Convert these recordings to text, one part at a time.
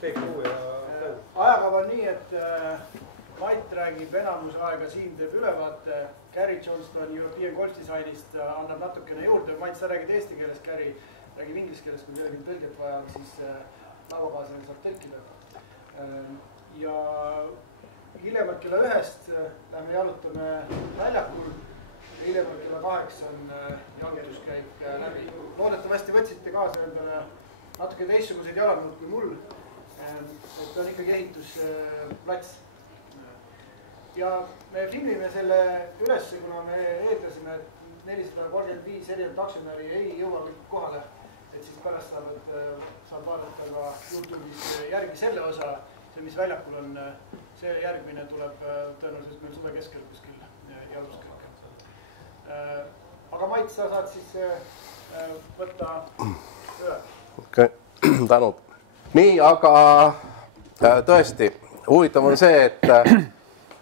teekuu ja ajakava on nii, et Mait räägib enamuse aega, siin teeb ülevaate, Gary Johnston European Golf Designist annab natukene juurde, Mait, sa räägid eesti keeles, Gary räägib inglise keeles, kui kellelgi tõlget vaja, siis lauakaaslane saab tõlkida. Ja hiljemalt kella 1-st lähme jalutame väljakul, hiljemalt kella 8 on jalutuskäik läbi. Loodetavasti võtsite kaasa endale natuke teistsuguseid jalanõud kui mul, et on ikkagi ehitusplats. Ja me filmime selle ülesse, kuna me eeldasime, et 435 erinevat aktsionäri ei jõua kõik kohale, et siis pärast saab vaadata ka YouTube'is järgi selle osa, see mis väljakul on, see järgmine tuleb tõenäoliselt meil suve keskel kuskil jalutuskäik. Aga Mait, sa saad siis võtta üle. Okei, tänud. Nii, aga tõesti, huvitav on see, et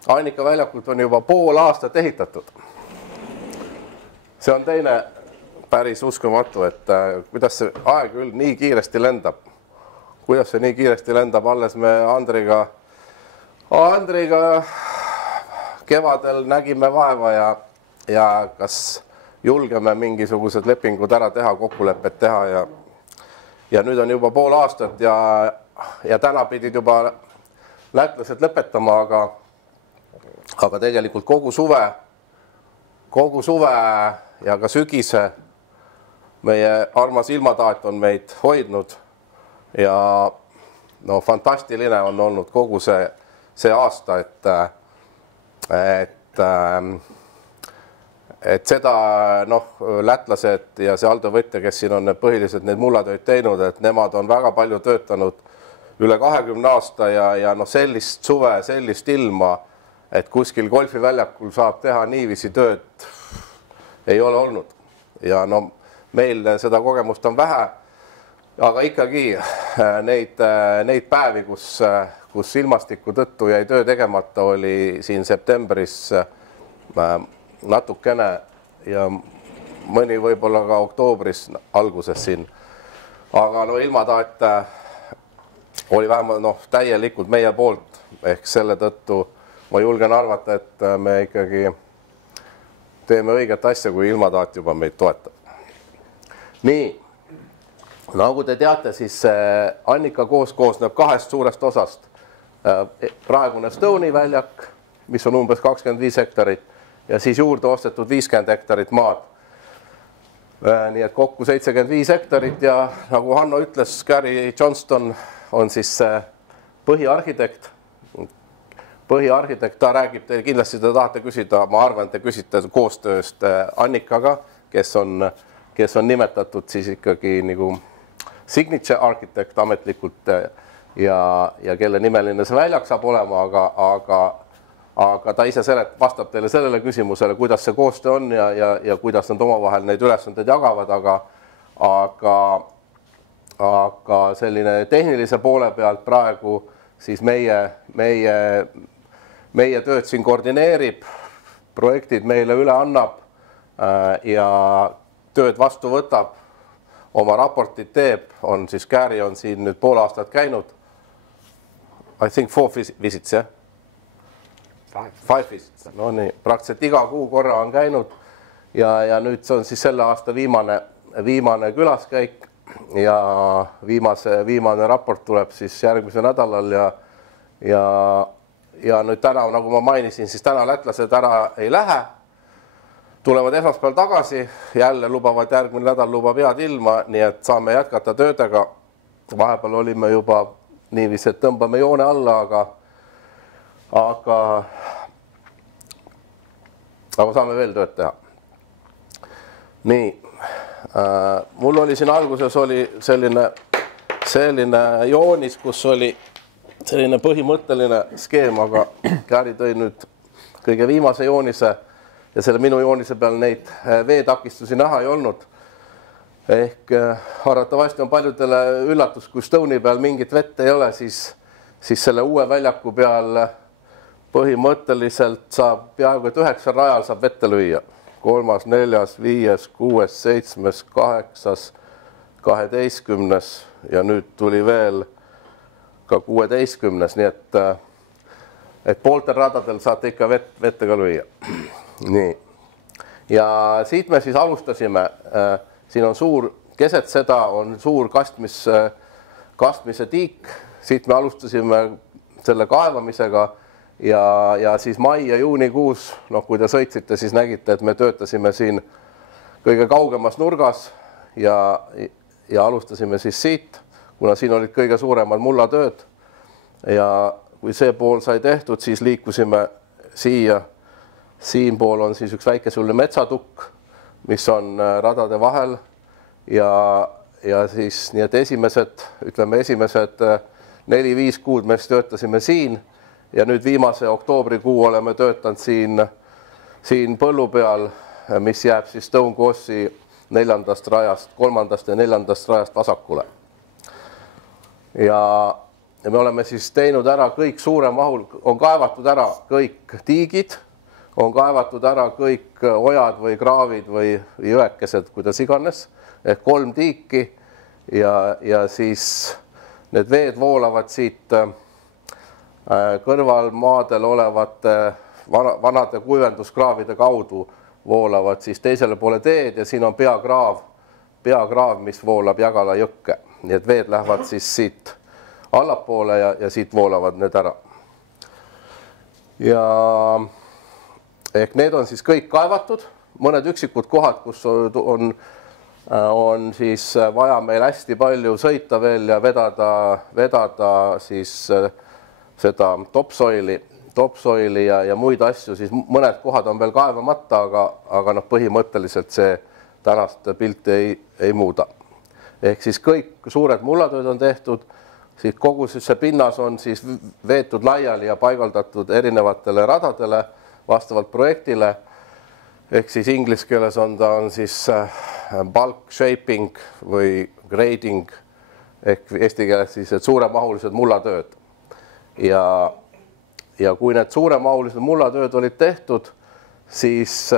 Annika väljakult on juba pool aastat ehitatud. See on teine päris uskumatu, et kuidas see aeg küll nii kiiresti lendab. Kuidas see nii kiiresti lendab, alles me Andriga kevadel nägime vaeva ja kas julgeme mingisugused lepingud ära teha, kokkulepped teha ja nüüd on juba pool aastat ja täna pidid juba lätlased lõpetama, aga tegelikult kogu suve ja ka sügise meie armas ilmataat on meid hoidnud ja no fantastiline on olnud kogu see aasta, et seda lätlased ja see Aldo Võtja, kes siin on põhiliselt need mullatöid teinud, et nemad on väga palju töötanud üle 20 aasta ja sellist suve, sellist ilma, et kuskil golfiväljakul saab teha niiviisi tööd, ei ole olnud. Ja meil seda kogemust on vähe, aga ikkagi neid päevi, kus ilmastiku tõttu jäi töö tegemata, oli siin septembris natukene ja mõni võib-olla ka oktoobris alguses siin. Aga ilmataat oli vähemalt täielikult meie poolt, ehk selle tõttu ma julgen arvata, et me ikkagi teeme õiget asja, kui ilmataat juba meid toetab. Nii, nagu te teate, siis Annika koosneb kahest suurest osast. Praegune Stone'i väljak, mis on umbes 25 hektarit ja siis juurde ostetud 50 hektarit maad. Nii et kokku 75 hektarit ja nagu Hanno ütles, Gary Johnston on siis põhiarhitekt. Ta räägib, te kindlasti te tahate küsida, ma arvan, et te küsite koostööst Annikaga, kes on nimetatud siis ikkagi nagu signature architect ametlikult ja kelle nimeline see väljak saab olema, aga ta ise vastab teile sellele küsimusele, kuidas see koostöö on ja kuidas nad omavahel neid ülesandeid jagavad, aga selline tehnilise poole pealt praegu siis meie tööd siin koordineerib, projektid meile üle annab ja tööd vastu võtab, oma raportid teeb, on siis Gary on siin nüüd pool aastat käinud. I think 4 visits, jah? 5 visits, no nii, praktiliselt iga kuu korra on käinud ja nüüd see on siis selle aasta viimane külaskäik ja viimane raport tuleb siis järgmisel nädalal ja nüüd täna, nagu ma mainisin, siis täna lätlased ära ei lähe, tulevad esmaspäeval tagasi, jälle lubavad, järgmine nädal lubab head ilma, nii et saame jätkata töödega. Vahepeal olime juba niiviisi, et tõmbame joone alla, aga saame veel tööd teha. Nii, mul oli siin alguses oli selline joonis, kus oli selline põhimõtteline skeem, aga Gary tõi nüüd kõige viimase joonise ja selle minu joonise peal neid veetakistusi näha ei olnud. Ehk arvatavasti on paljudele üllatus, kui Stone'i peal mingit vett ei ole, siis selle uue väljaku peal põhimõtteliselt saab peaaegu et 9 rajal saab vette lüüa. 3., 4., 5., 6., 7., 8., 12. ja nüüd tuli veel ka 16, nii et pooltel radadel saate ikka vette ka lüüa. Nii. Ja siit me siis alustasime. Siin on suur, keset seda on suur kastmise tiik. Siit me alustasime selle kaevamisega ja siis mai ja juunikuus, kui te sõitsite, siis nägite, et me töötasime siin kõige kaugemas nurgas ja alustasime siis siit, kuna siin olid kõige suuremad mullatööd ja kui see pool sai tehtud, siis liikusime siia. Siinpool on siis üks väikesulle metsatukk, mis on radade vahel ja siis nii, et esimesed 4-5 kuud me töötasime siin ja nüüd viimase oktoobrikuu oleme töötanud siin põllu peal, mis jääb siis Stonecrossi 4. rajast, 3. ja 4. rajast vasakule. Ja me oleme siis teinud ära kõik suure mahul, on kaevatud ära kõik tiigid, on kaevatud ära kõik ojad või kraavid või jõekesed, kuidas iganes, ehk 3 tiiki ja siis need veed voolavad siit kõrvalmaadel olevate vanade kuivenduskraavide kaudu voolavad siis teisele poole teed ja siin on peakraav, mis voolab Jägala jõkke. Nii et veed lähevad siis siit allapoole ja siit voolavad need ära. Ja ehk need on siis kõik kaevatud, mõned üksikud kohad, kus on siis vaja meil hästi palju sõita veel ja vedada siis seda topsoili ja muid asju, siis mõned kohad on veel kaevamata, aga põhimõtteliselt see tänast pilti ei muuda. Ehk siis kõik suured mullatööd on tehtud, siis kogu see pinnas on siis veetud laiali ja paigaldatud erinevatele radadele vastavalt projektile. Ehk siis inglise keeles on siis bulk shaping või grading ehk eesti keeles siis suuremahulised mullatööd. Ja kui need suuremahulised mullatööd olid tehtud, siis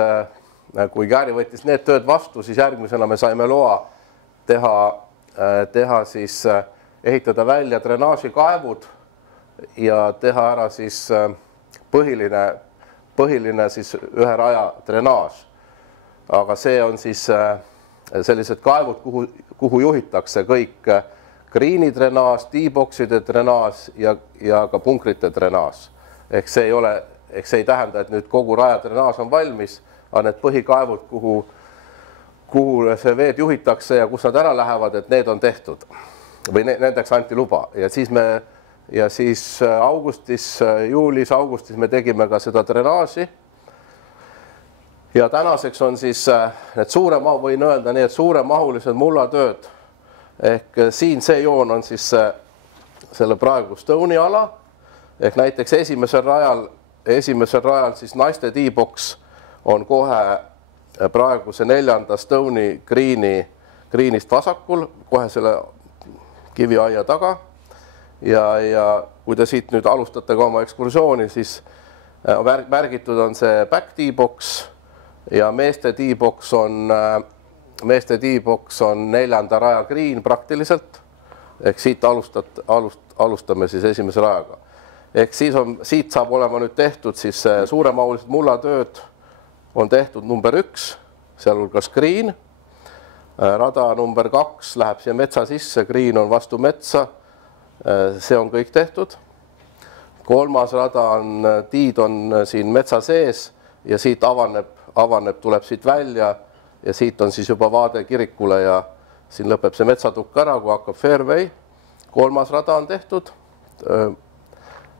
kui Kääri võttis need tööd vastu, siis järgmisena me saime loa teha siis ehitada välja drenaažikaevud ja teha ära siis põhiline siis ühe raja drenaaž. Aga see on siis sellised kaevud, kuhu juhitakse kõik kriinidrenaaž, T-bokside drenaaž ja ka punkrite drenaaž. Ehk see ei tähenda, et nüüd kogu raja drenaaž on valmis, aga need põhikaevud, kuhu see veed juhitakse ja kus nad ära lähevad, et need on tehtud või nendeks anti luba. Ja siis juulis-augustis me tegime ka seda drenaaži. Ja tänaseks on siis need võin öelda nii, et suuremahulised mullatööd. Ehk siin see joon on siis selle praegu Stone'i ala. Ehk näiteks esimesel rajal siis naiste T-boks on kohe praegu see 4. Stone'i kriinist vasakul, kohe selle kiviaia taga. Ja kui te siit nüüd alustate ka oma ekskursiooni, siis märgitud on see back T-boks ja meeste T-boks on 4. raja kriin praktiliselt. Ehk siit alustame siis esimese rajaga. Ehk siit saab olema nüüd tehtud siis suuremahulised mullatööd on tehtud number 1, sealhulgas kriin. Rada number 2 läheb siia metsa sisse, kriin on vastu metsa. See on kõik tehtud. 3. rada tiid on siin metsa sees ja siit avaneb, tuleb siit välja ja siit on siis juba vaade kirikule ja siin lõpeb see metsatukk ära, kui hakkab fairway. 3. rada on tehtud.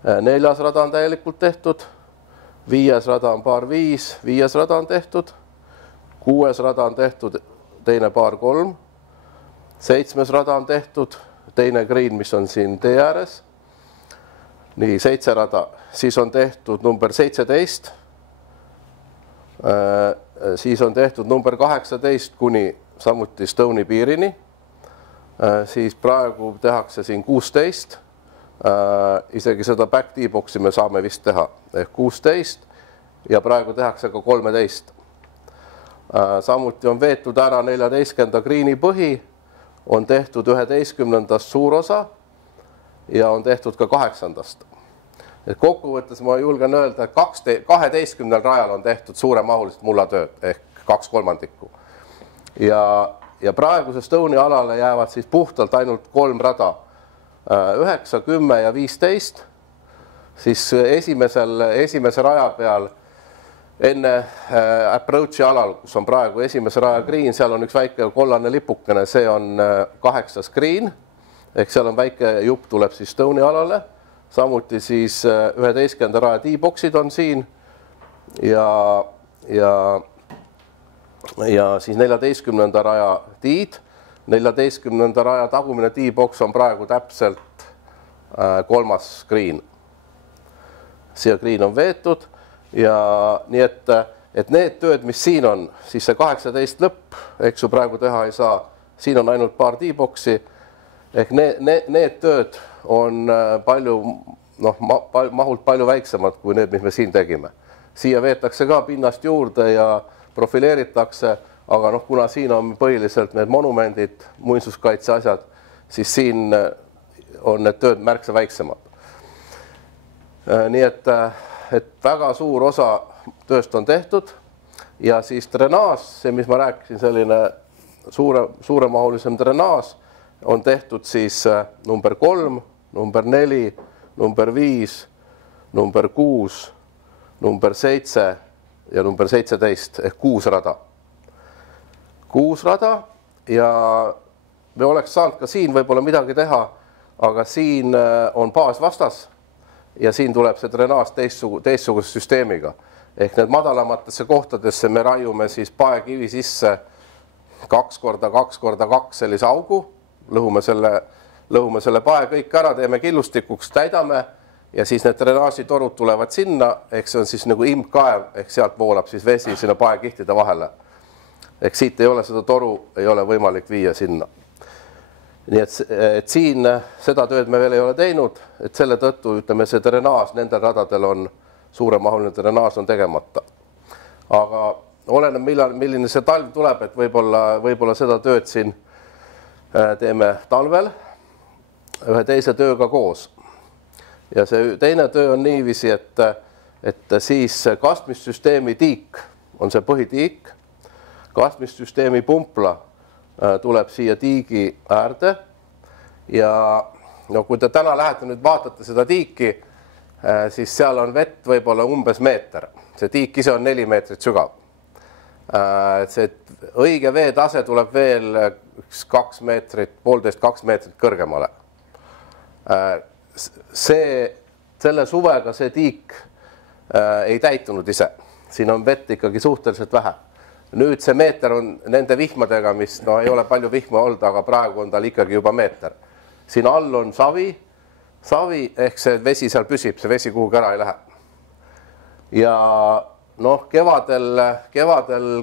4. rada on täielikult tehtud. 5. rada on paar 5, 5. rada on tehtud. 6. rada on tehtud, teine paar 3. 7. rada on tehtud, teine kriin, mis on siin tee ääres. Nii, 7 rada. Siis on tehtud number 17. Siis on tehtud number 18 kuni samuti Stone'i piirini. Siis praegu tehakse siin 16. Isegi seda back T-boksi me saame vist teha. Ehk 16 ja praegu tehakse ka 13. Samuti on veetud ära 14. kriini põhi, on tehtud 11. suur osa ja on tehtud ka 8. Et kokkuvõttes ma julgen öelda, et 12 rajal on tehtud suuremahuliselt mullatööd ehk 2/3. Ja praeguse Estonia alale jäävad siis puhtalt ainult 3 rada, 9, 10 ja 15. Siis esimese raja peal enne approach'i alal, kus on praegu esimese raja green, seal on üks väike kollane lipukene, see on 8. green, ehk seal on väike jupp tuleb siis Estonia alale. Samuti siis 11. raja T-boxid on siin ja siis 14. raja tiid. 14. raja tagumine T-box on praegu täpselt 3. green. Siia green on veetud ja nii, et need tööd, mis siin on, siis see 18 lõpp, eks ju praegu teha ei saa, siin on ainult paar T-boxi, ehk need tööd on palju, mahult palju väiksemad kui need, mis me siin tegime. Siia veetakse ka pinnast juurde ja profileeritakse, aga kuna siin on põhiliselt need monumendid, muinsuskaitse asjad, siis siin on need tööd märksa väiksemad. Nii et väga suur osa tööst on tehtud ja siis drenaaž, see, mis ma rääkisin, selline suuremahulisem drenaaž on tehtud siis number 3, number 4, number 5, number 6, number 7 ja number 17 ehk 6 rada. 6 rada ja me oleks saanud ka siin võib-olla midagi teha, aga siin on baas vastas ja siin tuleb see drenaaž teistsuguse süsteemiga. Ehk need madalamatesse kohtadesse me raiume siis paekivi sisse 2x2x2 sellise augu, lõhume selle pae kõik ära, teeme killustikuks, täidame ja siis need drenaažitorud tulevad sinna, ehk see on siis nagu imkaev, ehk sealt voolab siis vesi sinna paekihtide vahele. Ehk siit ei ole seda toru, ei ole võimalik viia sinna. Nii et siin seda tööd me veel ei ole teinud, et selle tõttu ütleme see drenaaž nendel radadel on, suuremahuline drenaaž on tegemata. Aga oleneb milline see talv tuleb, et võib-olla seda tööd siin teeme talvel ühe teise tööga koos. Ja see teine töö on niiviisi, et siis kastmissüsteemi tiik on see põhitiik, kastmissüsteemi pumpla tuleb siia tiigi äärde ja kui te täna lähete nüüd vaatate seda tiiki, siis seal on vett võib-olla umbes meeter. See tiik ise on 4 meetrit sügav. See õige veetase tuleb veel 2 meetrit, 1,5–2 meetrit kõrgemale. Selle suvega see tiik ei täitunud ise. Siin on vett ikkagi suhteliselt vähe. Nüüd see meeter on nende vihmadega, mis ei ole palju vihma olnud, aga praegu on tal ikkagi juba meeter. Siin all on savi ehk see vesi seal püsib, see vesi kuhugi ära ei lähe. Ja kevadel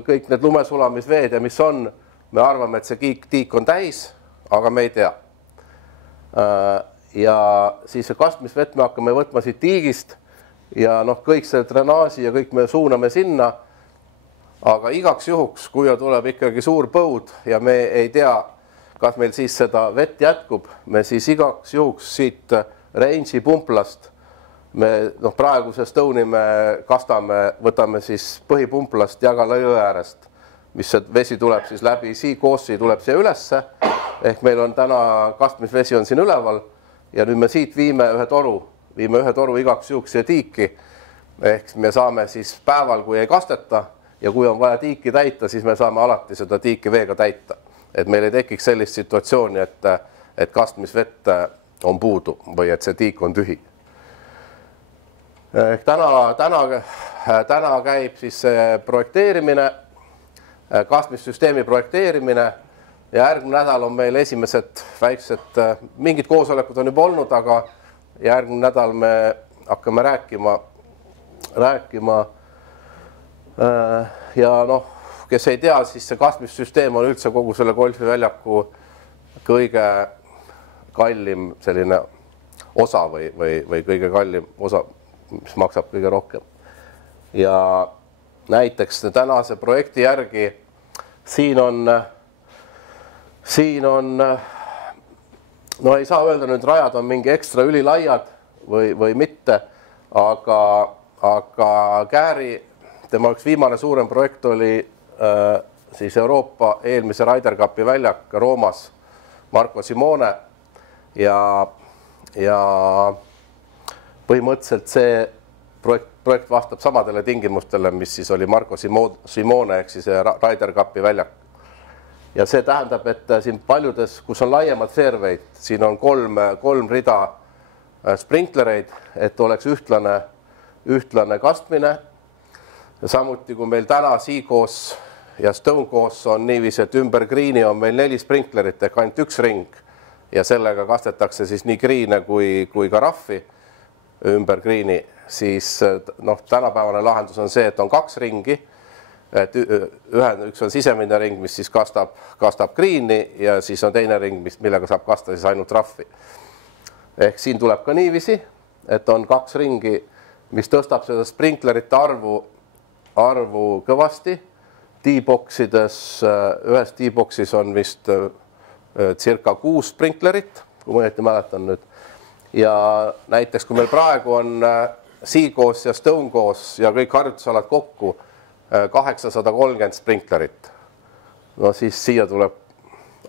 kõik need lumesulamisveed ja mis on, me arvame, et see tiik on täis, aga me ei tea. Ja siis see kastmisvett me hakkame võtma siit tiigist ja kõik selle drenaaži ja kõik me suuname sinna. Aga igaks juhuks, kui tuleb ikkagi suur põud ja me ei tea, kas meil siis seda vett jätkub, me siis igaks juhuks siit range'i pumplast, me praegu see Estone'i me kastame, võtame siis põhipumplast Jagala jõe äärest, mis see vesi tuleb siis läbi koossi tuleb siia ülesse, ehk meil on täna kastmisvesi on siin üleval ja nüüd me siit viime ühe toru igaks juhuks siia tiiki, ehk me saame siis päeval, kui ei kasteta, ja kui on vaja tiiki täita, siis me saame alati seda tiiki veega täita. Et meil ei tekiks sellist situatsiooni, et kastmisvett on puudu või et see tiik on tühi. Täna käib siis projekteerimine, kastmissüsteemi projekteerimine ja järgmine nädal on meil esimesed väiksed, mingid koosolekud on juba olnud, aga järgmine nädal me hakkame rääkima ja kes ei tea, siis see kastmissüsteem on üldse kogu selle golfiväljaku kõige kallim selline osa või kõige kallim osa, mis maksab kõige rohkem. Ja näiteks tänase projekti järgi siin on no ei saa öelda nüüd rajad on mingi ekstra ülilaiad või mitte, aga Kääri, tema üks viimane suurem projekt oli siis Euroopa eelmise Ryder Cupi väljak Roomas Marco Simone ja põhimõtteliselt see projekt vastab samadele tingimustele, mis siis oli Marco Simone ehk siis Ryder Cupi väljak. Ja see tähendab, et siin paljudes, kus on laiemad fairway'd, siin on kolm rida sprinklereid, et oleks ühtlane kastmine. Ja samuti, kui meil täna Seacourse ja Stonecourse on niiviisi, et ümber greeni on meil 4 sprinklerit ehk ainult üks ring ja sellega kastetakse siis nii greene kui ka raffi ümber greeni, siis tänapäevane lahendus on see, et on 2 ringi. Et üks on sisemine ring, mis siis kastab greeni ja siis on teine ring, millega saab kasta siis ainult raffi. Ehk siin tuleb ka niiviisi, et on 2 ringi, mis tõstab seda sprinklerite arvu kõvasti. T-boxides, ühes T-boxis on vist circa 6 sprinklerit, kui ma õieti mäletan nüüd. Ja näiteks, kui meil praegu on Seacourse ja Stonecourse ja kõik harjutusalad kokku 830 sprinklerit, no siis siia tuleb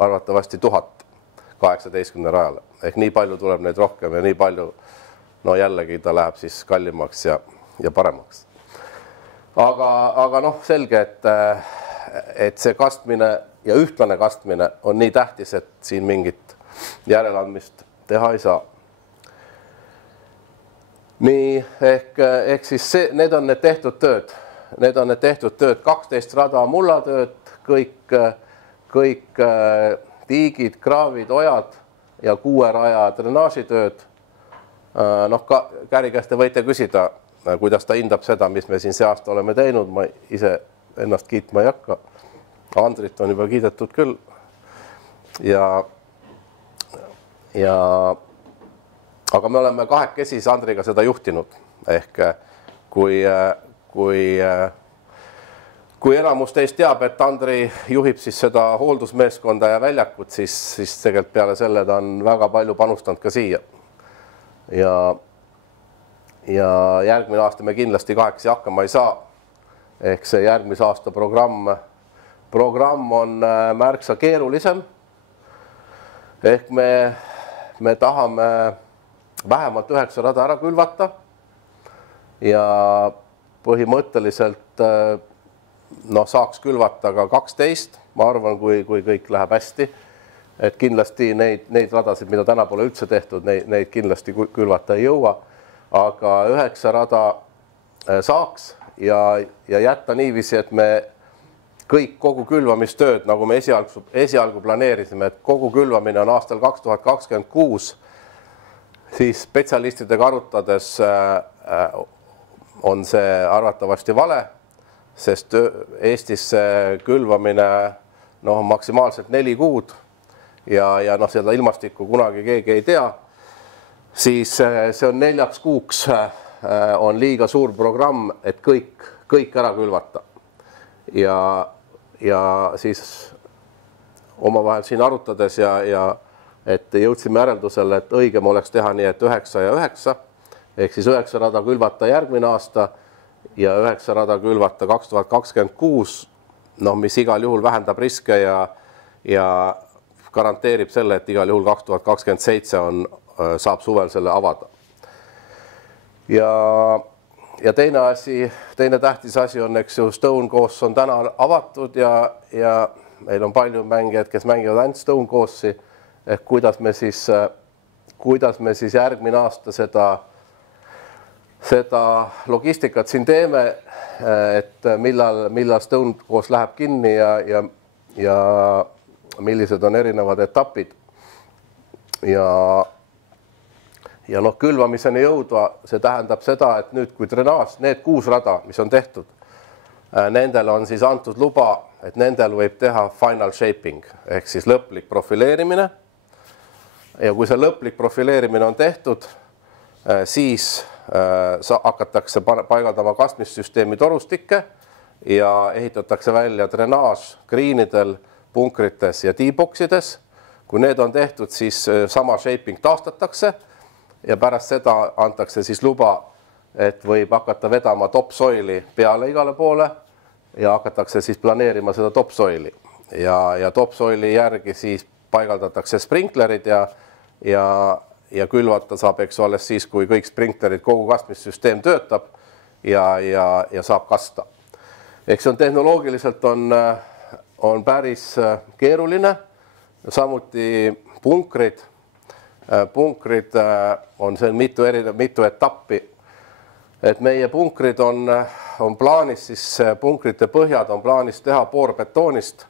arvatavasti 1000 18 rajale. Ehk nii palju tuleb neid rohkem ja nii palju, no jällegi ta läheb siis kallimaks ja paremaks. Aga selge, et see kastmine ja ühtlane kastmine on nii tähtis, et siin mingit järeleandmist teha ei saa. Nii, ehk siis need on need tehtud tööd. Need on need tehtud tööd, 12 rada mullatööd, kõik tiigid, kraavid, ojad ja 6 raja drenaažitööd. Kääri käest te võite küsida, kuidas ta hindab seda, mis me siin see aasta oleme teinud. Ma ise ennast kiitma ei hakka. Andrit on juba kiidetud küll. Aga me oleme kahekesi Andriga seda juhtinud. Ehk kui enamus teist teab, et Andri juhib siis seda hooldusmeeskonda ja väljakut, siis tegelikult peale selle ta on väga palju panustanud ka siia. Ja järgmine aasta me kindlasti kahekesi hakkama ei saa. Ehk see järgmise aasta programm on märksa keerulisem. Ehk me tahame vähemalt 9 rada ära külvata ja põhimõtteliselt saaks külvata ka 12, ma arvan, kui kõik läheb hästi. Et kindlasti neid radasid, mida täna pole üldse tehtud, neid kindlasti külvata ei jõua. Aga 9 rada saaks ja jätta niiviisi, et me kogu külvamistööd, nagu me esialgu planeerisime, et kogu külvamine on aastal 2026, siis spetsialistidega arutades on see arvatavasti vale, sest Eestis külvamine maksimaalselt 4 kuud ja seda ilmastikku kunagi keegi ei tea, siis see on 4 kuuks on liiga suur programm, et kõik ära külvata. Ja siis omavahel siin arutades et jõudsime järeldusele, et õigem oleks teha nii, et 9 ja 9, ehk siis 9 rada külvata järgmine aasta ja 9 rada külvata 2026, mis igal juhul vähendab riske ja garanteerib selle, et igal juhul 2027 saab suvel selle avada. Ja teine tähtis asi on, eks ju, Stonecourse on täna avatud ja meil on palju mängijad, kes mängivad ainult Stonecourse'i, ehk kuidas me siis järgmine aasta seda logistikat siin teeme, et millal Stonecourse läheb kinni ja millised on erinevad etapid. Ja külvamiseni jõudva, see tähendab seda, et nüüd kui drenaaž, need 6 rada, mis on tehtud, nendel on siis antud luba, et nendel võib teha final shaping, ehk siis lõplik profileerimine. Ja kui see lõplik profileerimine on tehtud, siis hakatakse paigaldama kastmissüsteemi torustikke ja ehitatakse välja drenaaž greenidel, punkrites ja T-boxides, Kui need on tehtud, siis sama shaping taastatakse ja pärast seda antakse siis luba, et võib hakata vedama topsoili peale igale poole ja hakatakse siis planeerima seda topsoili. Ja topsoili järgi siis paigaldatakse sprinklerid ja külvata saab, eks ole, siis, kui kõik sprinklerid, kogu kastmissüsteem töötab ja saab kasta. Ehk see on tehnoloogiliselt on päris keeruline. Samuti punkrid on see mitu etappi. Et meie punkrid on plaanis, siis punkrite põhjad on plaanis teha poorbetoonist,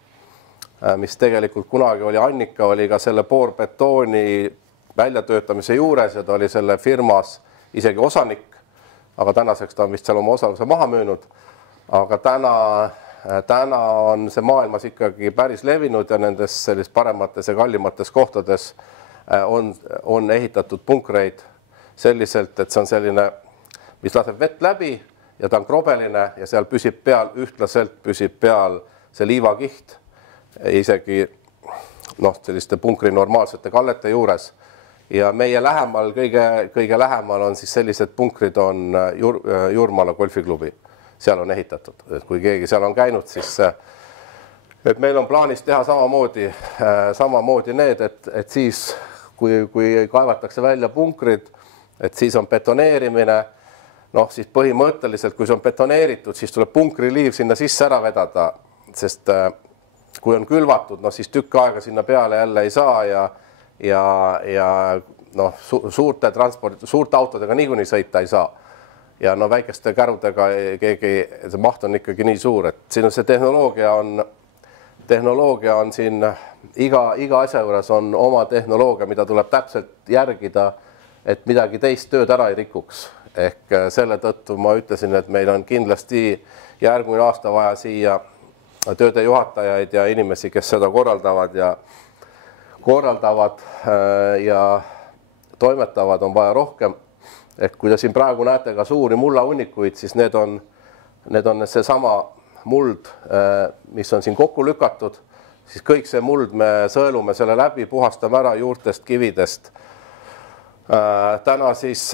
mis tegelikult kunagi oli Annika, oli ka selle poorbetooni väljatöötamise juures ja ta oli selle firmas isegi osanik, aga tänaseks ta on vist seal oma osaluse maha müünud. Aga täna on see maailmas ikkagi päris levinud ja nendes sellist paremates ja kallimates kohtades on ehitatud punkreid selliselt, et see on selline, mis laseb vett läbi ja ta on krobeline ja seal püsib peal, ühtlaselt püsib peal see liivakiht, isegi selliste punkri normaalsete kallete juures. Ja meie lähemal, kõige lähemal on siis sellised punkrid on Jurmala golfiklubi. Seal on ehitatud. Et kui keegi seal on käinud, siis et meil on plaanis teha samamoodi need, et siis, kui kaevatakse välja punkrid, et siis on betoneerimine, siis põhimõtteliselt, kui see on betoneeritud, siis tuleb punkriliiv sinna sisse ära vedada, sest kui on külvatud, siis tükk aega sinna peale jälle ei saa ja suurte autodega niikuinii sõita ei saa. Ja väikeste kärudega see maht on ikkagi nii suur, et siin on see tehnoloogia on siin, iga asja juures on oma tehnoloogia, mida tuleb täpselt järgida, et midagi teist tööd ära ei rikuks. Ehk selle tõttu ma ütlesin, et meil on kindlasti järgmine aasta vaja siia tööde juhatajaid ja inimesi, kes seda korraldavad ja toimetavad, on vaja rohkem. Ehk kui te siin praegu näete ka suuri mullaunnikuid, siis need on see sama muld, mis on siin kokku lükatud, siis kõik see muld me sõelume selle läbi, puhastame ära juurtest, kividest. Täna siis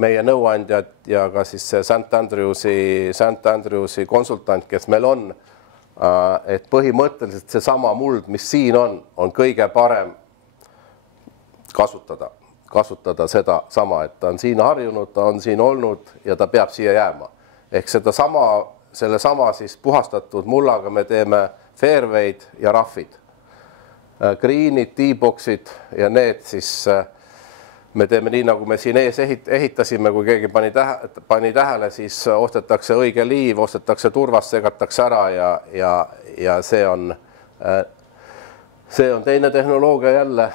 meie nõuandjad ja ka siis St. Andrewsi konsultant, kes meil on, et põhimõtteliselt see sama muld, mis siin on kõige parem kasutada seda sama, et ta on siin harjunud, ta on siin olnud ja ta peab siia jääma. Ehk selle sama siis puhastatud mullaga me teeme fairway'd ja rahvid. Greenid, T-boxid ja need siis me teeme nii, nagu me siin ees ehitasime, kui keegi pani tähele, siis ostetakse õige liiv, ostetakse turvast, segatakse ära ja see on teine tehnoloogia jälle.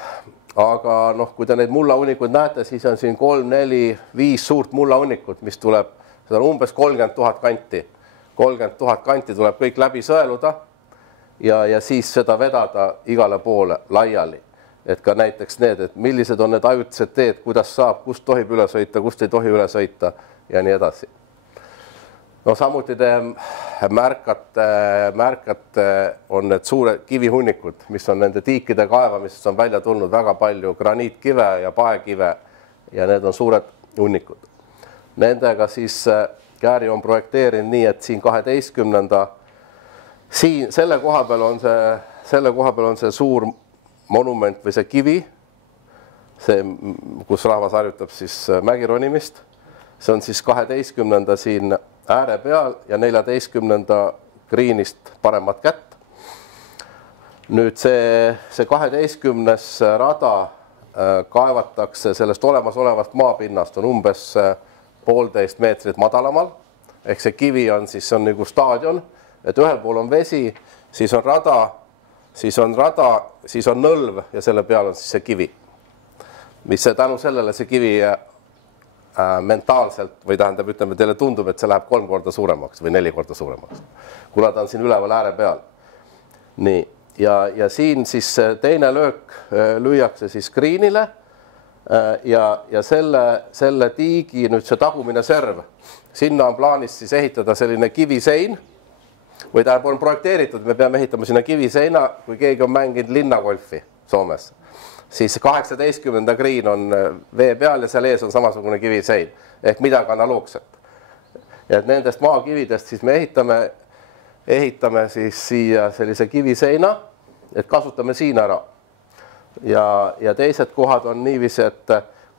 Aga kui te neid mullaunnikuid näete, siis on siin 3, 4, 5 suurt mullaunikut, mis tuleb, seda on umbes 30 000 kanti. 30 000 kanti tuleb kõik läbi sõeluda ja siis seda vedada igale poole laiali. Et ka näiteks need, et millised on need ajutised teed, kuidas saab, kust tohib üle sõita, kust ei tohi üle sõita ja nii edasi. Samuti te märkate on need suured kivihunnikud, mis on nende tiikide kaevamisest on välja tulnud väga palju graniitkive ja paekive ja need on suured hunnikud. Nendega siis Kääri on projekteerinud nii, et siin 12. Selle koha peal on see suur monument või see kivi, kus rahvas harjutab siis mägironimist. See on siis 12. siin ääre peal ja 14. greenist paremat kätt. Nüüd see 12. rada kaevatakse sellest olemasolevast maapinnast on umbes 1,5 meetrit madalamal. Ehk see kivi on siis on nagu staadion, et ühel pool on vesi, siis on rada, siis on nõlv ja selle peal on siis see kivi. Mis tänu sellele see kivi mentaalselt või tähendab, ütleme, teile tundub, et see läheb 3 korda suuremaks või 4 korda suuremaks, kuna ta on siin üleval ääre peal. Nii, ja siin siis teine löök lüüakse siis greenile ja selle tiigi nüüd see tagumine serv, sinna on plaanis siis ehitada selline kivisein või tähendab on projekteeritud, me peame ehitama sinna kiviseina, kui keegi on mänginud linnagolfi Soomes, siis 18. green on vee peal ja seal ees on samasugune kivisein ehk midagi analoogset. Ja et nendest maakividest siis me ehitame siis siia sellise kiviseina, et kasutame siin ära. Ja teised kohad on niiviisi, et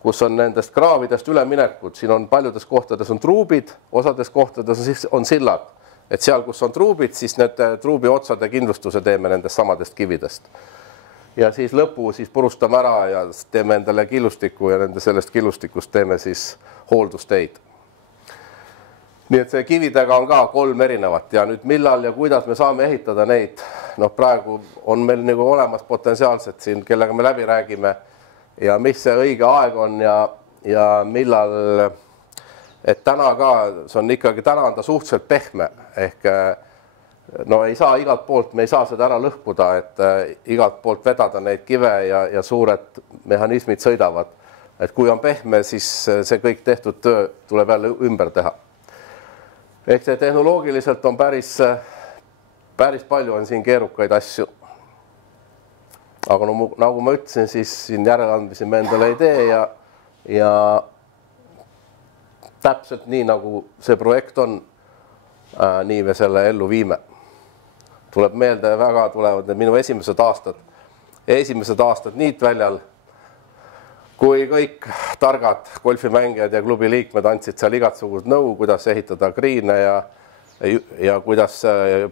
kus on nendest kraavidest üleminekud, siin on paljudes kohtades on truubid, osades kohtades on sillad. Et seal, kus on truubid, siis need truubi otsade kindlustuse teeme nendest samadest kividest. Ja siis lõpu siis purustame ära ja teeme endale killustiku ja nende sellest killustikust teeme siis hooldusteid. Nii et see kividega on ka 3 erinevat ja nüüd millal ja kuidas me saame ehitada neid, noh praegu on meil nagu olemas potentsiaalselt siin, kellega me läbi räägime ja mis see õige aeg on ja millal, et täna ka, see on ikkagi, täna on ta suhteliselt pehme, ehk no ei saa igalt poolt, me ei saa seda ära lõhkuda, et igalt poolt vedada neid kive ja suured mehhanismid sõidavad. Et kui on pehme, siis see kõik tehtud töö tuleb jälle ümber teha. Ehk see tehnoloogiliselt on päris palju on siin keerukaid asju. Aga no, nagu ma ütlesin, siis siin järeleandmisi me endale ei tee ja täpselt nii, nagu see projekt on, nii me selle ellu viime. Tuleb meelde, väga tulevad need minu esimesed aastad niitväljal, kui kõik targad golfimängijad ja klubi liikmed andsid seal igasugust nõu, kuidas ehitada griine ja kuidas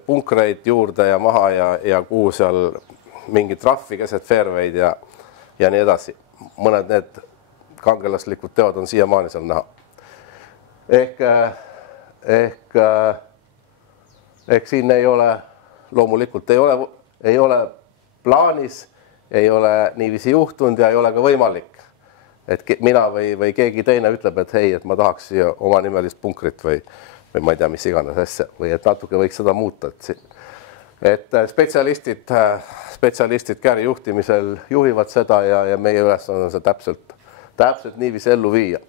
punkreid juurde ja maha ja kuhu seal mingi trahvi keset fairway'd ja nii edasi. Mõned need kangelaslikud teod on siiamaani seal näha. Ehk siin ei ole, loomulikult ei ole plaanis, ei ole niiviisi juhtunud ja ei ole ka võimalik. Et mina või keegi teine ütleb, et hei, et ma tahaks siia oma nimelist punkrit või ma ei tea, mis iganes asja, või et natuke võiks seda muuta. Et spetsialistid Käri juhtimisel juhivad seda ja meie ülesanne on see täpselt niiviisi ellu viia.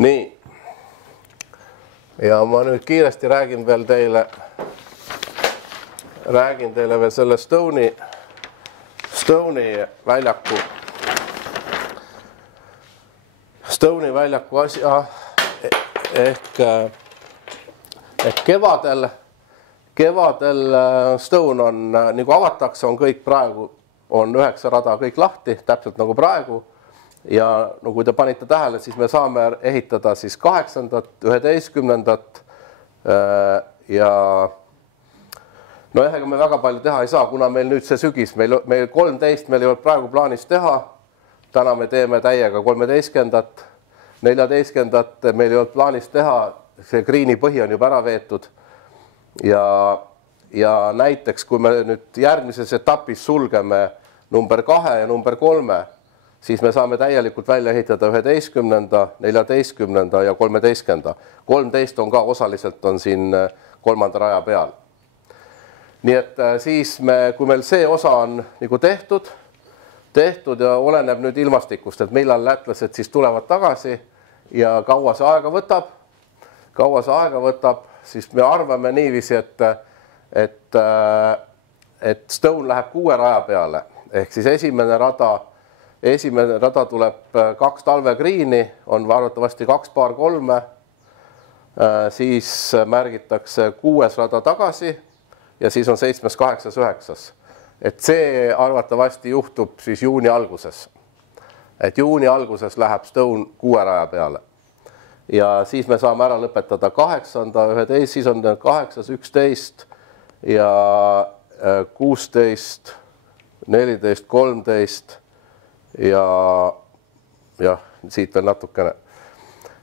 Nii. Ja ma nüüd kiiresti räägin teile veel selle Stone'i väljaku asja ehk kevadel Stone on, nagu avatakse, on kõik praegu, on 9 rada kõik lahti, täpselt nagu praegu. Ja no kui te panite tähele, siis me saame ehitada siis 8., 11. Ja no ega me väga palju teha ei saa, kuna meil nüüd see sügis, meil 13 meil ei ole praegu plaanis teha. Täna me teeme täiega 13. 14. meil ei ole plaanis teha, see griini põhi on juba ära veetud. Ja näiteks, kui me nüüd järgmises etapis sulgeme number 2 ja number 3, siis me saame täielikult välja ehitada 11., 14. ja 13. 13 on ka osaliselt on siin 3. raja peal. Nii et siis kui meil see osa on nagu tehtud ja oleneb nüüd ilmastikust, et millal lätlased siis tulevad tagasi ja kaua see aega võtab, siis me arvame niiviisi, et Stone läheb 6 raja peale, ehk siis esimene rada tuleb 2 talvegriini, on arvatavasti 2 paar 3, siis märgitakse 6. rada tagasi ja siis on 7., 8., 9. Et see arvatavasti juhtub siis juuni alguses. Et juuni alguses läheb Stone 6 raja peale. Ja siis me saame ära lõpetada 8., 11., siis on 8., 11 ja 16, 14, 13 ja siit veel natukene.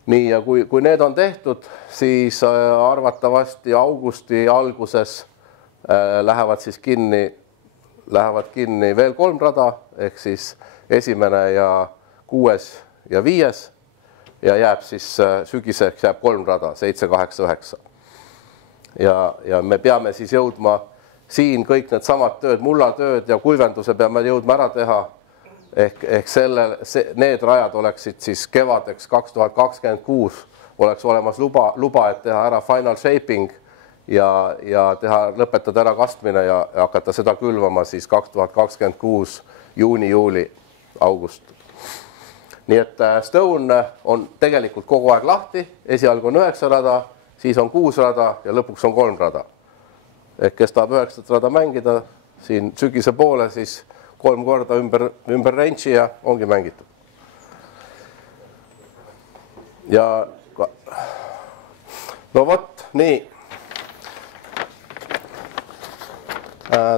Nii, ja kui need on tehtud, siis arvatavasti augusti alguses lähevad kinni veel 3 rada, ehk siis 1. ja 6. ja 5. ja jääb siis sügiseks jääb 3 rada, 7, 8, 9. Ja me peame siis jõudma siin kõik need samad tööd, mullatööd ja kuivenduse peame jõudma ära teha. Ehk need rajad oleksid siis kevadeks 2026 oleks olemas luba, et teha ära final shaping ja lõpetada ära kastmine ja hakata seda külvama siis 2026 juuni, juuli, august. nii et Stone on tegelikult kogu aeg lahti, esialgu on 9 rada, siis on 6 rada ja lõpuks on 3 rada. Ehk kes tahab 9 rada mängida siin sügise poole, siis 3 korda ümber range'i ja ongi mängitud. Ja no vot, nii.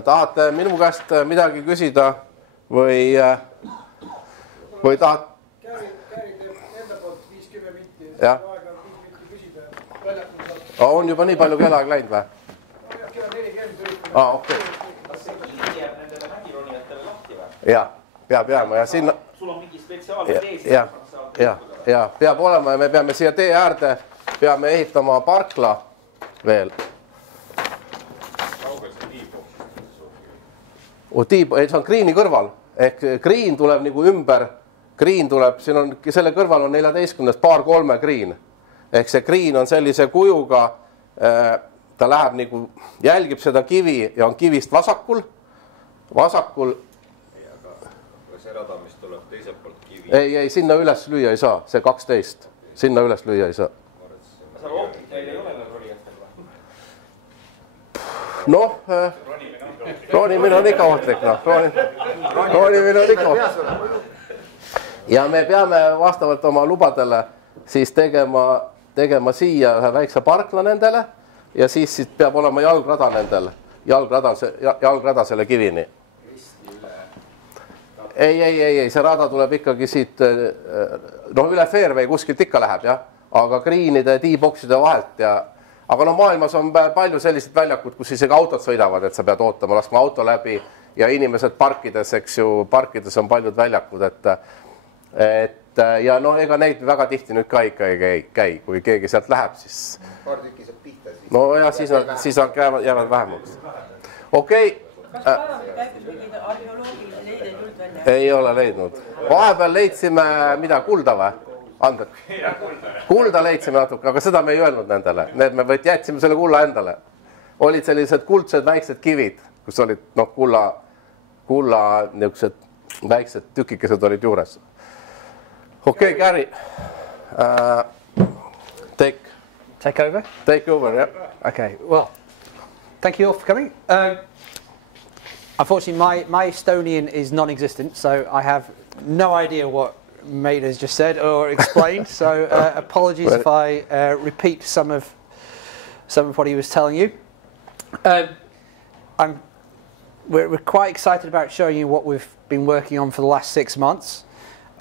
Tahate minu käest midagi küsida või tahate? Käri teeb enda poolt 50 minti. Jah. Aega 5 minti küsida. Väljakul saab. On juba nii palju kella aeg läinud või? No jah, kella 40 üritada. Okei. Kas see kivi jääb nendele mägironijatele lahti või? Jaa, peab jääma ja sinna... Sul on mingi spetsiaalne tee, ja peab olema ja me peame siia tee äärde, peame ehitama parkla veel. See on green'i kõrval, ehk green tuleb nagu ümber, green tuleb, siin on, selle kõrval on 14 paar 3 green. Ehk see green on sellise kujuga, ta läheb nagu, jälgib seda kivi ja on kivist vasakul. See rada, mis tuleb teiselt poolt kivi. Ei, sinna üles lüüa ei saa, see 12, sinna üles lüüa ei saa. Seal ohtlik neil ei ole ronijatel või? Noh, ronimine on ikka ohtlik, noh. Ronimine on ikka ohtlik. Ja me peame vastavalt oma lubadele siis tegema siia ühe väikse parkla nendele ja siis peab olema jalgrada nendel. Jalgrada selle kivini. Ei, see rada tuleb ikkagi siit, no üle fairway kuskilt ikka läheb, jah. Aga greenide ja T-boxide vahelt ja aga no maailmas on palju sellised väljakud, kus isegi autod sõidavad, et sa pead ootama, laskma auto läbi ja inimesed parkides, eks ju, parkides on paljud väljakud, et ja no ega neid väga tihti nüüd ka ikka ei käi, kui keegi sealt läheb, siis Paar tükki saab pihta siis. no ja siis nad jäävad vähemaks. Okei. Kas päevamid käigus mingid arheoloogilisi leideid nüüd välja? Ei ole leidnud. Vahepeal leidsime, mida, kulda või? Andek. Kulda leidsime natuke, aga seda me ei öelnud nendele. Need me jätsime selle kulla endale. Olid sellised kuldsed väiksed kivid, kus olid kulla niisugused väiksed tükikesed olid juures. Okei, Gary. Take over? Take over, yeah. Okay, well, thank you all for coming. Unfortunately, my Estonian is non-existent, so I have no idea what Mate has just said or explained. So apologies if I repeat some of what he was telling you. We're quite excited about showing you what we've been working on for the last 6 months.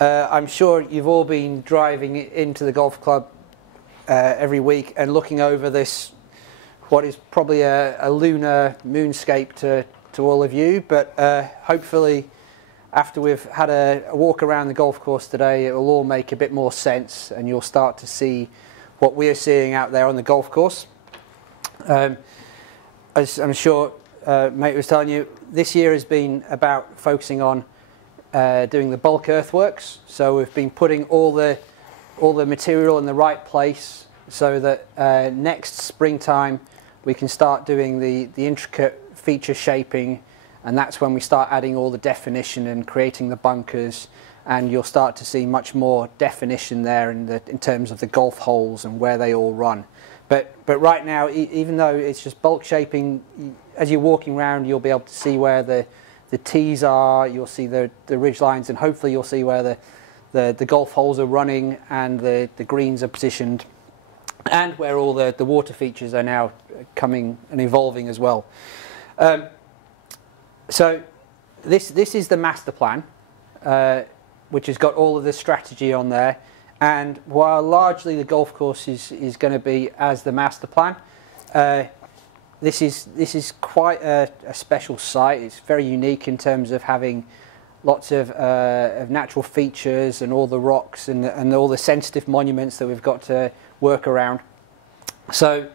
I'm sure you've all been driving into the golf club every week and looking over this, what is probably a lunar moonscape to all of you, but hopefully after we've had a walk around the golf course today, it will all make a bit more sense and you'll start to see what we're seeing out there on the golf course. As I'm sure Mate was telling you, this year has been about focusing on doing the bulk earthworks. So we've been putting all the material in the right place so that next springtime we can start doing the intricate feature shaping, and that's when we start adding all the definition and creating the bunkers, and you'll start to see much more definition there in terms of the golf holes and where they all run. But right now, even though it's just bulk shaping, as you're walking around, you'll be able to see where the tees are, you'll see the ridge lines, and hopefully you'll see where the golf holes are running and the greens are positioned, and where all the water features are now coming and evolving as well. So this is the master plan, which has got all of the strategy on there. And while largely the golf course is going to be as the master plan, this is quite a special site. It's very unique in terms of having lots of natural features and all the rocks and all the sensitive monuments that we've got to work around. So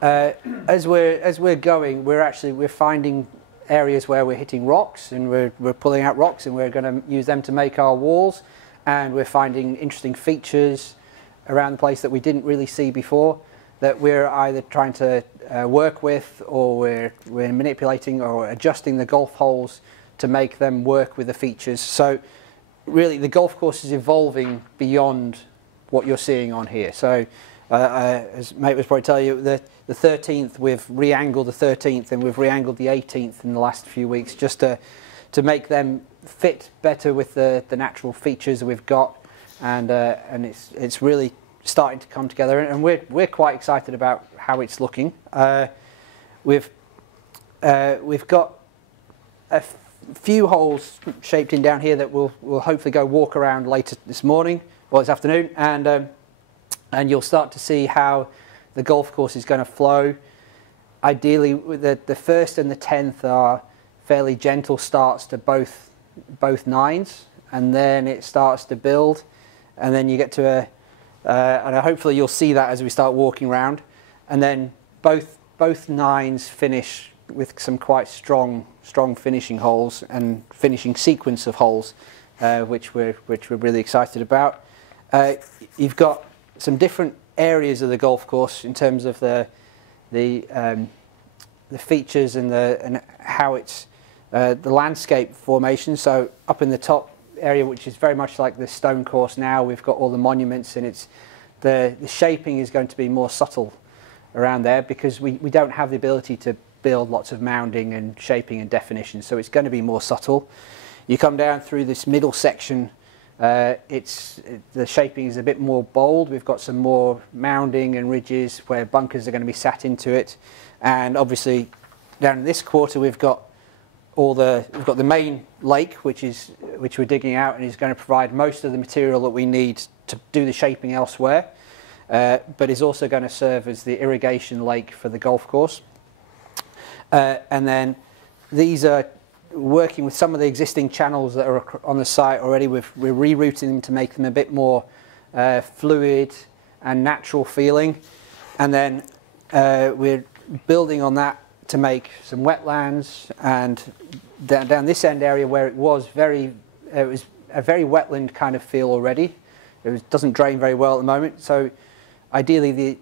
as we're going, we're finding areas where we're hitting rocks and we're pulling out rocks and we're going to use them to make our walls, and we're finding interesting features around the place that we didn't really see before. that we're either trying to work with, or we're manipulating or adjusting the golf holes to make them work with the features. So really the golf course is evolving beyond what you're seeing on here. So as mate was probably telling you, the 13th, we've re-angled the 13th and we've re-angled the 18th in the last few weeks, just to make them fit better with the natural features that we've got, and it's really starting to come together, and we're quite excited about how it's looking. We've got a few holes shaped in down here that we'll hopefully go walk around later this morning or this afternoon, and you'll start to see how the golf course is going to flow. Ideally, the first and the 10th are fairly gentle starts to both nines, and then it starts to build, and then you get to and hopefully you'll see that as we start walking around, and then both nines finish with some quite strong finishing holes and finishing sequence of holes, which we're really excited about. You've got some different areas of the golf course in terms of the features and how it's the landscape formation. So up in the top area, which is very much like the stone course now, we've got all the monuments, and it's the shaping is going to be more subtle around there because we don't have the ability to build lots of mounding and shaping and definition, so it's going to be more subtle. You come down through this middle section, the shaping is a bit more bold. We've got some more mounding and ridges where bunkers are going to be sat into it, and obviously down in this quarter we've got the main lake, which we're digging out, and is going to provide most of the material that we need to do the shaping elsewhere, but is also going to serve as the irrigation lake for the golf course. And then these are working with some of the existing channels that are on the site already. We're rerouting them to make them a bit more fluid and natural feeling, and then we're building on that to make some wetlands, and down this end area where it was a very wetland kind of feel already. It doesn't drain very well at the moment, so ideally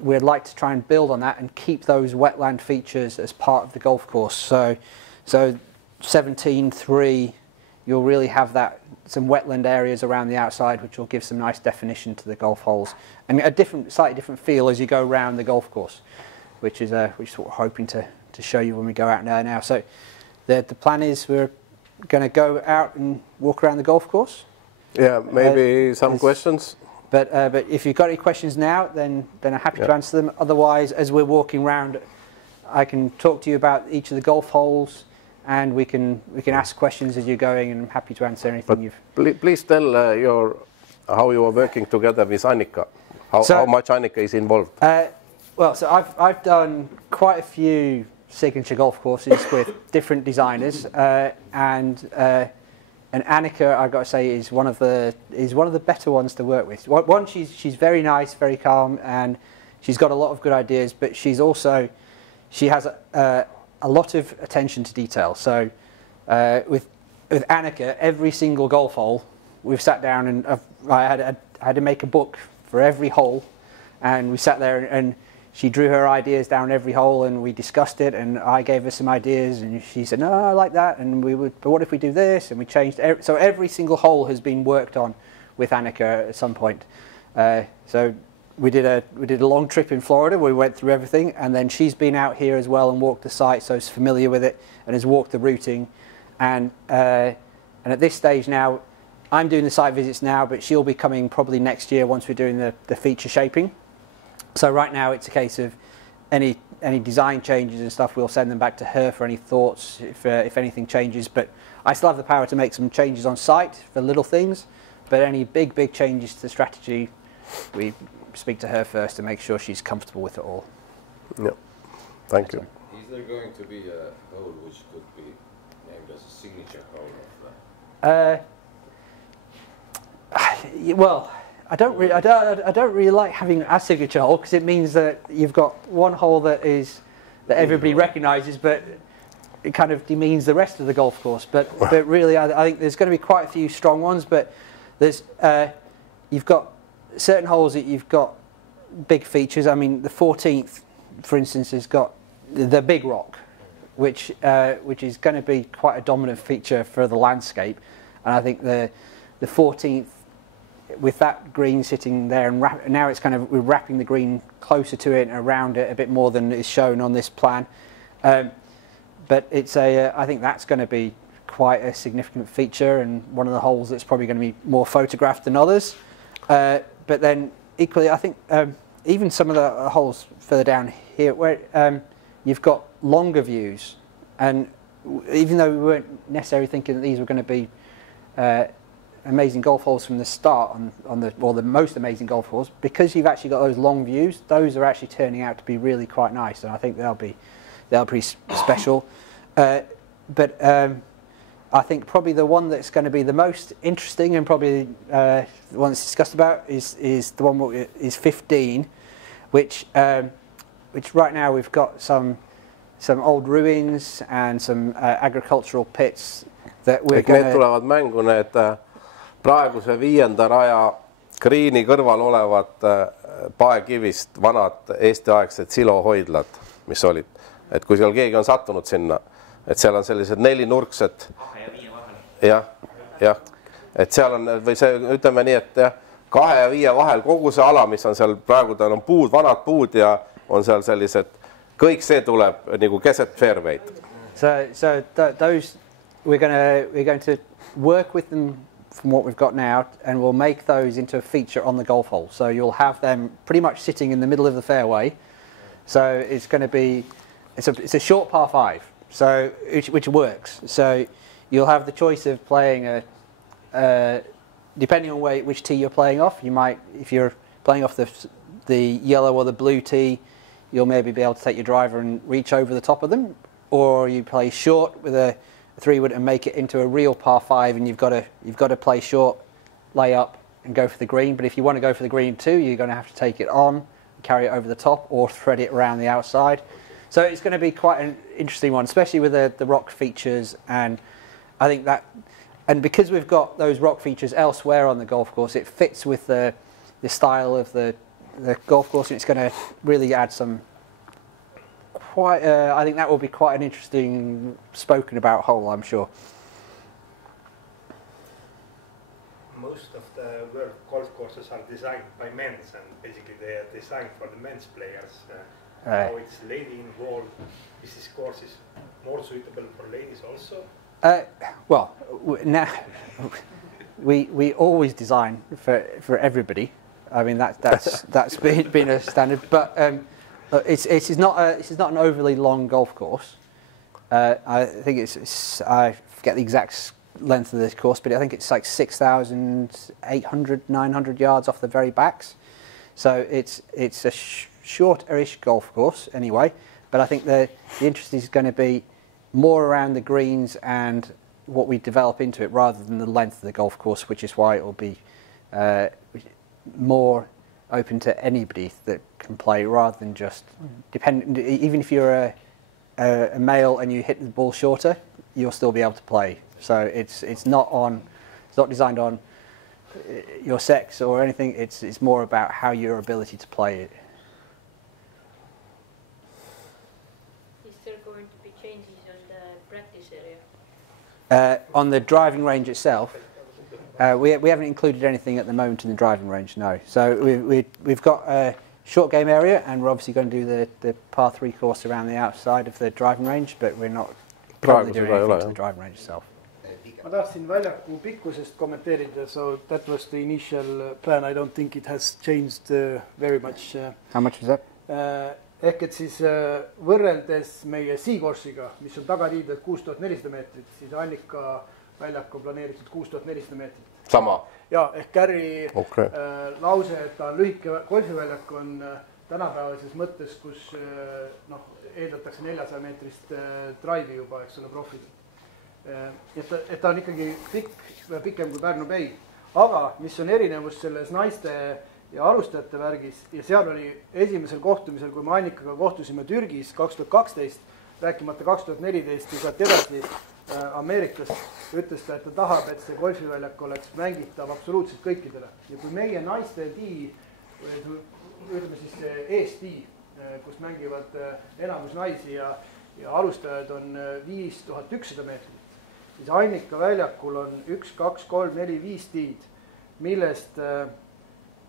we'd like to try and build on that and keep those wetland features as part of the golf course. So 17-3, you'll really have some wetland areas around the outside, which will give some nice definition to the golf holes and a slightly different feel as you go around the golf course, which is what we're hoping to show you when we go out now. So the plan is we're going to go out and walk around the golf course. Yeah, maybe some questions. But if you've got any questions now, then I'm happy to answer them. Otherwise, as we're walking around, I can talk to you about each of the golf holes, and we can ask questions as you're going, and I'm happy to answer anything Please tell how you are working together with Annika. How much Annika is involved? So I've done quite a few signature golf courses with different designers, and Annika, I've got to say, is one of the better ones to work with. One, she's very nice, very calm, and she's got a lot of good ideas. But she has a lot of attention to detail. So with Annika, every single golf hole, we've sat down and I had to make a book for every hole, and we sat there and she drew her ideas down every hole, and we discussed it, and I gave her some ideas, and she said, no, I like that, and but what if we do this? And we changed. So every single hole has been worked on with Annika at some point. So we did a long trip in Florida where we went through everything, and then she's been out here as well and walked the site, so she's familiar with it and has walked the routing. And at this stage now, I'm doing the site visits now, but she'll be coming probably next year once we're doing the feature shaping. So right now it's a case of any design changes and stuff, we'll send them back to her for any thoughts if anything changes. But I still have the power to make some changes on site for little things, but any big changes to the strategy, we speak to her first to make sure she's comfortable with it all. Yeah, thank you. Is there going to be a hole which could be named as a signature hole of that? Well, I don't really like having a signature hole, because it means that you've got one hole that everybody recognises, but it kind of demeans the rest of the golf course. But really, I think there's going to be quite a few strong ones. But you've got certain holes that you've got big features. I mean, the 14th, for instance, has got the big rock, which is going to be quite a dominant feature for the landscape. And I think the 14th, with that green sitting there, and now it's kind of, we're wrapping the green closer to it and around it a bit more than is shown on this plan. But it's I think that's going to be quite a significant feature, and one of the holes that's probably going to be more photographed than others. But then equally, I think even some of the holes further down here, where you've got longer views, and even though we weren't necessarily thinking that these were going to be amazing golf holes from the start on the most amazing golf holes, because you've actually got those long views, those are actually turning out to be really quite nice, and I think they'll be pretty special. But I think probably the one that's going to be the most interesting, and probably the one that's discussed about, is the one that is 15, which right now we've got some old ruins and some agricultural pits that we're going to... Need tulevad mängu need praeguse 5. raja Kriini kõrval olevad paekivist vanad Eesti-aegsed silohoidlad, mis olid. Et kui seal keegi on sattunud sinna, et seal on sellised 4-nurksed. 2 ja 5 vahel. Jah. Et seal on, või see, ütleme nii, et 2 ja 5 vahel kogu see ala, mis on seal praegu, tal on puud, vanad puud ja on seal sellised, kõik see tuleb nagu keset fairway'd. So those we're going to work with them from what we've got now, and we'll make those into a feature on the golf hole. So you'll have them pretty much sitting in the middle of the fairway. So it's going to be it's a short par 5, so which works. So you'll have the choice of playing depending on which tee you're playing off. You might, if you're playing off the yellow or the blue tee, you'll maybe be able to take your driver and reach over the top of them, or you play short with a 3-wood and make it into a real par 5, and you've got to play short, lay up, and go for the green. But if you want to go for the green too, you're going to have to take it on, carry it over the top, or thread it around the outside. So it's going to be quite an interesting one, especially with the rock features. And I think that, and because we've got those rock features elsewhere on the golf course, it fits with the style of the golf course, and it's going to really add some quite. I think that will be quite an interesting spoken about hole, I'm sure. Most of the world golf courses are designed by men, and basically they are designed for the men's players. Now it's lady involved. Is this course more suitable for ladies also? Well, now we always design for everybody. I mean that's been a standard, but this is not an overly long golf course. I think I forget the exact length of this course, but I think it's like 6,800, 900 yards off the very backs. So it's a short-ish golf course anyway. But I think the interest is going to be more around the greens and what we develop into it, rather than the length of the golf course, which is why it will be more open to anybody that can play, rather than just dependent. Even if you're a male and you hit the ball shorter, you'll still be able to play. So it's not designed on your sex or anything. It's more about how your ability to play it. Is there going to be changes on the practice area? On the driving range itself, we haven't included anything at the moment in the driving range. No. So we've got a short game area, and we're obviously going to do the par 3 course around the outside of the driving range, but we're not probably doing anything to the driving range itself. Ma tahtsin väljaku pikkusest kommenteerida, so that was the initial plan. I don't think it has changed very much. How much was that? Ehk et siis võrreldes meie Seacoursiga, mis on tagatiidelt 6400 meetrit, siis Annika väljak on planeeritud 6400 meetrit. Sama? Ja, ehk Gary lause, et ta on lühike golfiväljak, on tänapäevases mõttes, kus eeldatakse 400 meetrist drive'i juba, eks ole, profil. Et ta on ikkagi pikem kui Pärnu Bay. Aga mis on erinevus selles naiste ja alustajate värgis, ja seal oli esimesel kohtumisel, kui me Annikaga kohtusime Türgis 2012, rääkimata 2014 ja sealt edasi Ameerikas, ütles ta, et ta tahab, et see golfiväljak oleks mängitav absoluutselt kõikidele. Ja kui meie naiste tii ütleme siis eestii, kus mängivad enamus naisi ja alustajad on 5100 meetrit. Siis Annika väljakul on 1, 2, 3, 4, 5 tiid, millest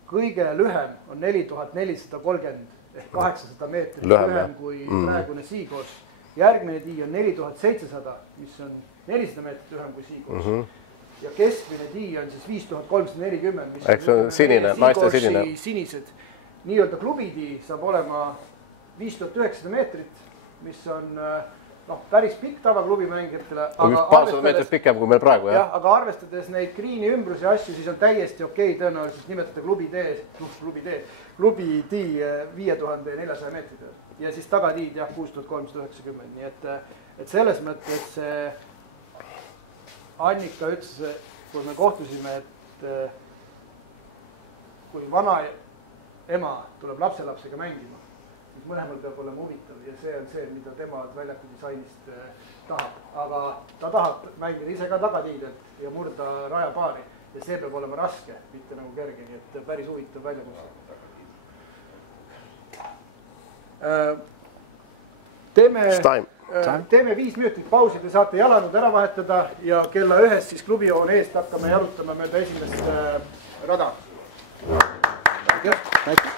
kõige lühem on 4430 ehk 800 meetrit lühem kui praegune Seacourse. Järgmine tii on 4700, mis on 400 meetrit lühem kui Seacourse. Ja keskmine tii on siis 5340, mis on sinine, naiste sinine. Sinised. Nii-öelda klubitii saab olema 5900 meetrit, mis on päris pikk tavaklubi mängijatele. Paarsada meetrit pikem kui meil praegu, jah? Aga arvestades neid green'i ümbrus ja asju, siis on täiesti okei tõenäoliselt nimetada klubitii 5400 meetrit. Ja siis tagatiid, jah, 6390. Nii et selles mõttes Annika ütles, kui me kohtusime, et kui vana ema tuleb lapselapsega mängima, siis mõlemal peab olema huvitav ja see on see, mida tema väljaku disainist tahab. Aga ta tahab mängida ise ka tagatiidelt ja murda rajapaari ja see peab olema raske, mitte nagu kerge, nii et päris huvitav väljakusse. Teeme 5 minutit pausi, te saate jalanud ära vahetada ja kella 1 siis klubihoone eest hakkame jalutama mööda esimest rada.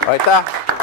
Aitäh!